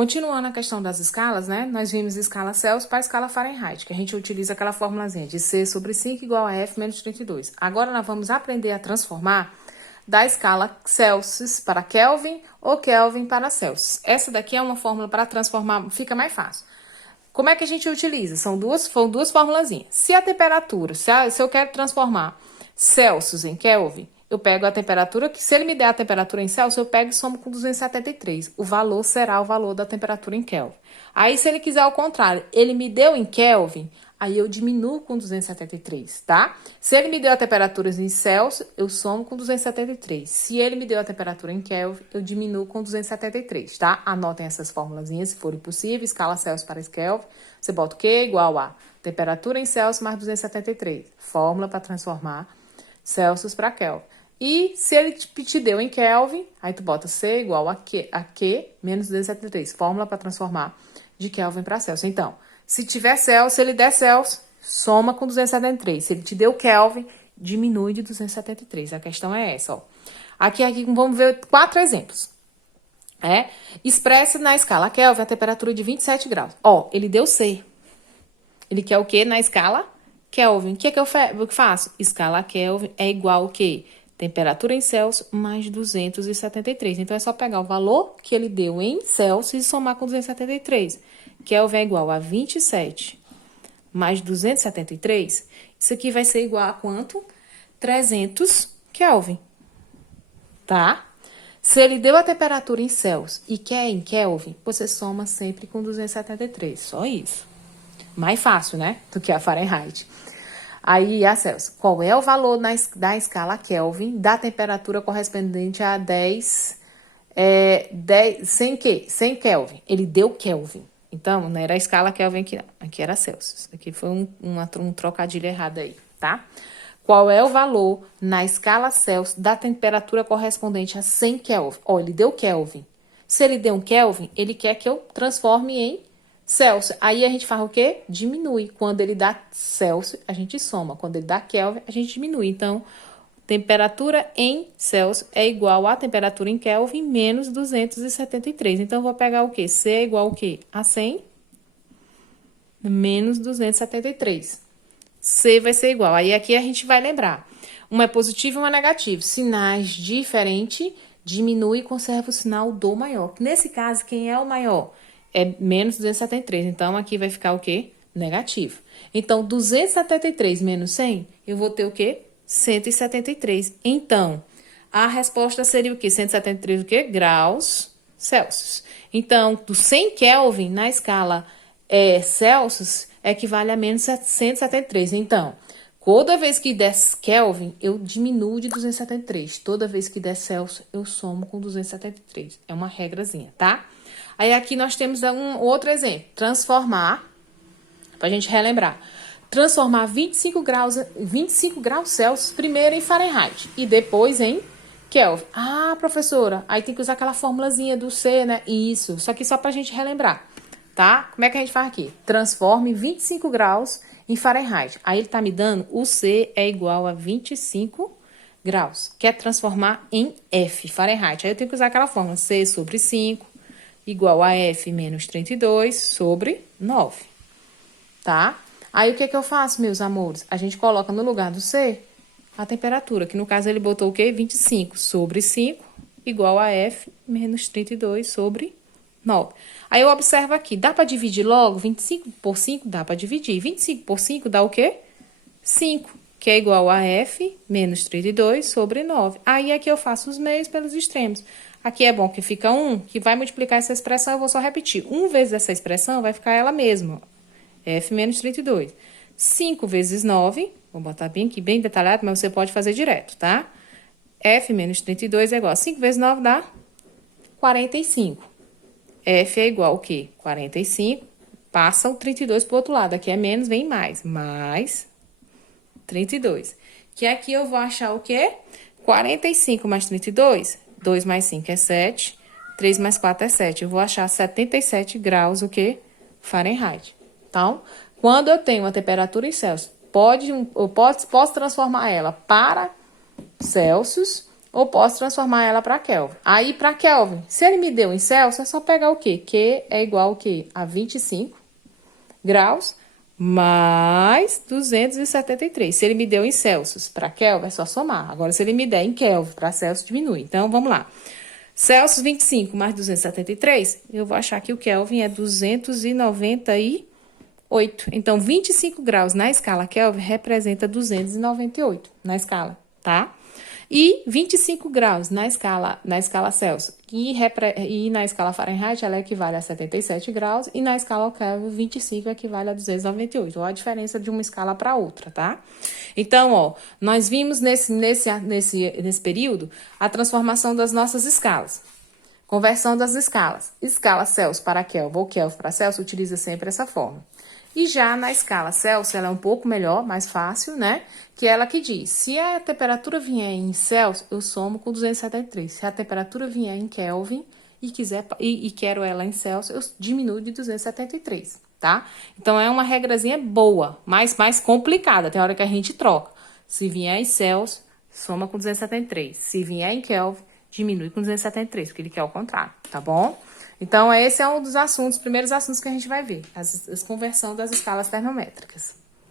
continuando a questão das escalas, né? Nós vimos escala Celsius para a escala Fahrenheit, que a gente utiliza aquela formulazinha de C sobre 5 igual a F menos 32. Agora nós vamos aprender a transformar da escala Celsius para Kelvin ou Kelvin para Celsius. Essa daqui é uma fórmula para transformar, fica mais fácil. Como é que a gente utiliza? São duas formulazinhas. Se a temperatura, se eu quero transformar Celsius em Kelvin, eu pego a temperatura, que se ele me der a temperatura em Celsius, eu pego e somo com 273. O valor será o valor da temperatura em Kelvin. Aí, se ele quiser ao contrário, ele me deu em Kelvin, aí eu diminuo com 273, tá? Se ele me deu a temperatura em Celsius, eu somo com 273. Se ele me deu a temperatura em Kelvin, eu diminuo com 273, tá? Anotem essas formulazinhas, se forem possível. Escala Celsius para Kelvin, você bota o Q igual a temperatura em Celsius mais 273. Fórmula para transformar Celsius para Kelvin. E se ele te deu em Kelvin, aí tu bota C igual a Q menos 273. Fórmula para transformar de Kelvin para Celsius. Então, se tiver Celsius, se ele der Celsius, soma com 273. Se ele te deu Kelvin, diminui de 273. A questão é essa, ó. Aqui vamos ver 4 exemplos. Expressa na escala Kelvin a temperatura de 27 graus. Ó, ele deu C. Ele quer o quê na escala Kelvin? O que é que eu faço? Escala Kelvin é igual ao quê? Temperatura em Celsius mais 273. Então, é só pegar o valor que ele deu em Celsius e somar com 273. Kelvin é igual a 27 mais 273. Isso aqui vai ser igual a quanto? 300 Kelvin. Tá? Se ele deu a temperatura em Celsius e quer em Kelvin, você soma sempre com 273. Só isso. Mais fácil, né? Do que a Fahrenheit. Aí, a Celsius, qual é o valor da escala Kelvin da temperatura correspondente a 100 Kelvin? Ele deu Kelvin. Então, não era a escala Kelvin aqui, não. Aqui era Celsius. Aqui foi um trocadilho errado aí, tá? Qual é o valor na escala Celsius da temperatura correspondente a 100 Kelvin? Ó, ele deu Kelvin. Se ele deu um Kelvin, ele quer que eu transforme em Celsius. Aí a gente faz o quê? Diminui. Quando ele dá Celsius, a gente soma. Quando ele dá Kelvin, a gente diminui. Então, temperatura em Celsius é igual a temperatura em Kelvin menos 273. Então, eu vou pegar o quê? C é igual ao quê? A 100 menos 273. C vai ser igual. Aí, aqui a gente vai lembrar. Uma é positivo e uma é negativo. Sinais diferentes, diminui e conserva o sinal do maior. Nesse caso, quem é o maior? É menos 273. Então, aqui vai ficar o quê? Negativo. Então, 273 menos 100, eu vou ter o quê? 173. Então, a resposta seria o quê? 173 o quê? Graus Celsius. Então, do 100 Kelvin na escala Celsius equivale a menos 173. Então, toda vez que der Kelvin, eu diminuo de 273. Toda vez que der Celsius, eu somo com 273. É uma regrazinha, tá? Aí, aqui nós temos um outro exemplo. Transformar, para a gente relembrar. Transformar 25 graus Celsius primeiro em Fahrenheit e depois em Kelvin. Ah, professora, aí tem que usar aquela formulazinha do C, né? Isso, só que só para a gente relembrar, tá? Como é que a gente faz aqui? Transforme 25 graus em Fahrenheit. Aí ele tá me dando, o C é igual a 25 graus. Quer transformar em F, Fahrenheit. Aí eu tenho que usar aquela fórmula C sobre 5 igual a F menos 32 sobre 9, tá? Aí, o que eu faço, meus amores? A gente coloca no lugar do C a temperatura, que no caso ele botou o quê? 25 sobre 5 igual a F menos 32 sobre 9. Aí, eu observo aqui, dá para dividir logo? 25 por 5 dá para dividir. 25 por 5 dá o quê? 5, que é igual a F menos 32 sobre 9. Aí, aqui eu faço os meios pelos extremos. Aqui é bom que fica 1, que vai multiplicar essa expressão, eu vou só repetir. 1 vezes essa expressão vai ficar ela mesma, F menos 32. 5 vezes 9, vou botar bem aqui, bem detalhado, mas você pode fazer direto, tá? F menos 32 é igual a 5 vezes 9 dá 45. F é igual ao quê? 45, passa o 32 pro outro lado. Aqui é menos, vem mais 32. Que aqui eu vou achar o quê? 45 mais 32, 2 mais 5 é 7, 3 mais 4 é 7. Eu vou achar 77 graus, o quê? Fahrenheit. Então, quando eu tenho uma temperatura em Celsius, posso transformar ela para Celsius ou posso transformar ela para Kelvin. Aí, para Kelvin, se ele me deu em Celsius, é só pegar o quê? Q é igual ao quê? A 25 graus mais 273. Se ele me deu em Celsius para Kelvin, é só somar. Agora, se ele me der em Kelvin para Celsius, diminui. Então, vamos lá. Celsius 25 mais 273, eu vou achar que o Kelvin é 298. Então, 25 graus na escala Kelvin representa 298 na escala, tá? E 25 graus na escala Celsius. E na escala Fahrenheit, ela equivale a 77 graus. E na escala Kelvin, 25 equivale a 298. Olha a diferença de uma escala para outra, tá? Então, ó, nós vimos nesse período a transformação das nossas escalas. Conversão das escalas. Escala Celsius para Kelvin ou Kelvin para Celsius, utiliza sempre essa forma. E já na escala Celsius, ela é um pouco melhor, mais fácil, né? Que é ela que diz, se a temperatura vier em Celsius, eu somo com 273. Se a temperatura vier em Kelvin e quero ela em Celsius, eu diminuo de 273, tá? Então, é uma regrazinha boa, mas mais complicada. Tem hora que a gente troca. Se vier em Celsius, soma com 273. Se vier em Kelvin, diminui com 273, porque ele quer o contrário, tá bom? Então, esse é um dos assuntos, primeiros assuntos que a gente vai ver, as conversão das escalas termométricas.